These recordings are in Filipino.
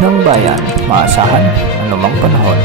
ng bayan, maasahan anumang panahon.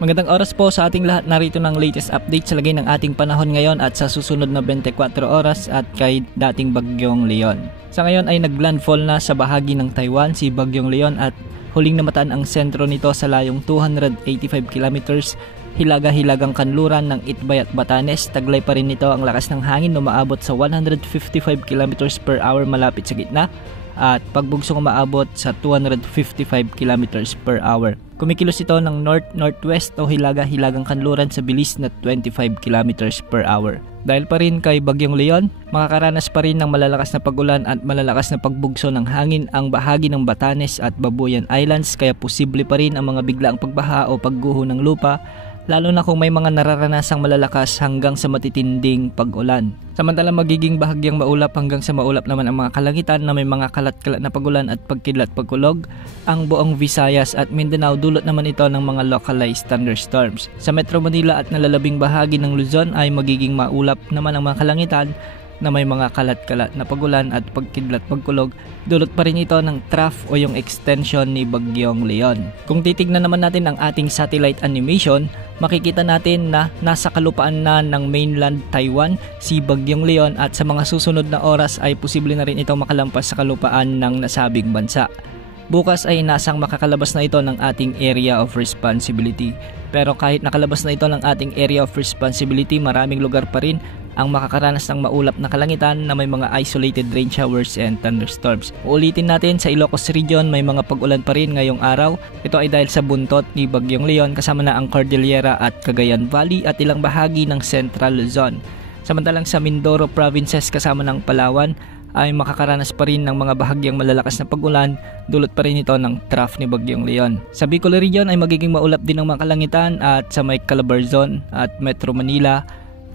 Magandang oras po sa ating lahat. Narito ng latest update sa lagay ng ating panahon ngayon at sa susunod na 24 oras at kay dating Bagyong Leon. Sa ngayon ay naglandfall na sa bahagi ng Taiwan si Bagyong Leon at huling namataan ang sentro nito sa layong 285 kilometers hilaga-hilagang kanluran ng Itbay at Batanes. Taglay pa rin nito ang lakas ng hangin na umaabot sa 155 kilometers per hour malapit sa gitna at pagbugsong umaabot sa 255 kilometers per hour. Kumikilos ito ng north-northwest o hilaga-hilagang kanluran sa bilis na 25 kilometers per hour. Dahil pa rin kay Bagyong Leon, makakaranas pa rin ng malalakas na pagulan at malalakas na pagbugso ng hangin ang bahagi ng Batanes at Babuyan Islands, kaya posible pa rin ang mga biglaang pagbaha o pagguho ng lupa, lalo na kung may mga nararanasang malalakas hanggang sa matitinding pag-ulan. Samantalang magiging bahagyang maulap hanggang sa maulap naman ang mga kalangitan na may mga kalat-kalat na pagulan at pagkidlat-pagkulog. Ang buong Visayas at Mindanao dulot naman ito ng mga localized thunderstorms. Sa Metro Manila at nalalabing bahagi ng Luzon ay magiging maulap naman ang mga kalangitan na may mga kalat-kalat na pagulan at pagkidlat-pagkulog. Dulot pa rin ito ng trough o yung extension ni Bagyong Leon. Kung titignan naman natin ang ating satellite animation, makikita natin na nasa kalupaan na ng mainland Taiwan si Bagyong Leon at sa mga susunod na oras ay posible na rin itong makalampas sa kalupaan ng nasabing bansa. Bukas ay inasang makakalabas na ito ng ating area of responsibility. Pero kahit nakalabas na ito ng ating area of responsibility, maraming lugar pa rin ang makakaranas ng maulap na kalangitan na may mga isolated rain showers and thunderstorms. Uulitin natin, sa Ilocos Region may mga pag-ulan pa rin ngayong araw. Ito ay dahil sa buntot ni Bagyong Leon kasama na ang Cordillera at Cagayan Valley at ilang bahagi ng Central Luzon. Samantalang sa Mindoro Provinces kasama ng Palawan ay makakaranas pa rin ng mga bahagyang malalakas na pag-ulan, dulot pa rin ito ng trough ni Bagyong Leon. Sa Bicol Region ay magiging maulap din ng mga kalangitan at sa may Calabarzon at Metro Manila,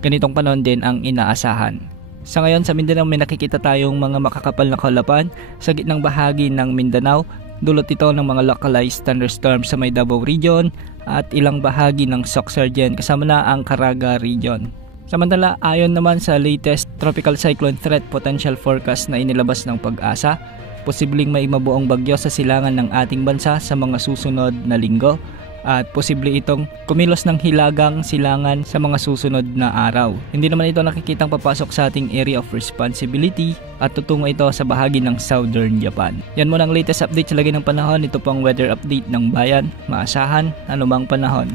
ganitong panahon din ang inaasahan. Sa ngayon sa Mindanao may nakikita tayong mga makakapal na kaulapan sa gitnang bahagi ng Mindanao. Dulot ito ng mga localized thunderstorms sa may Davao Region at ilang bahagi ng Sorsogon kasama na ang Caraga Region. Samantala, ayon naman sa latest Tropical Cyclone Threat Potential Forecast na inilabas ng Pag-asa, posibleng may mabuong bagyo sa silangan ng ating bansa sa mga susunod na linggo at posible itong kumilos ng hilagang silangan sa mga susunod na araw. Hindi naman ito nakikitang papasok sa ating area of responsibility at tutungo ito sa bahagi ng Southern Japan. Yan muna ang latest update sa lagay ng panahon. Ito pang weather update ng bayan, maasahan anumang panahon.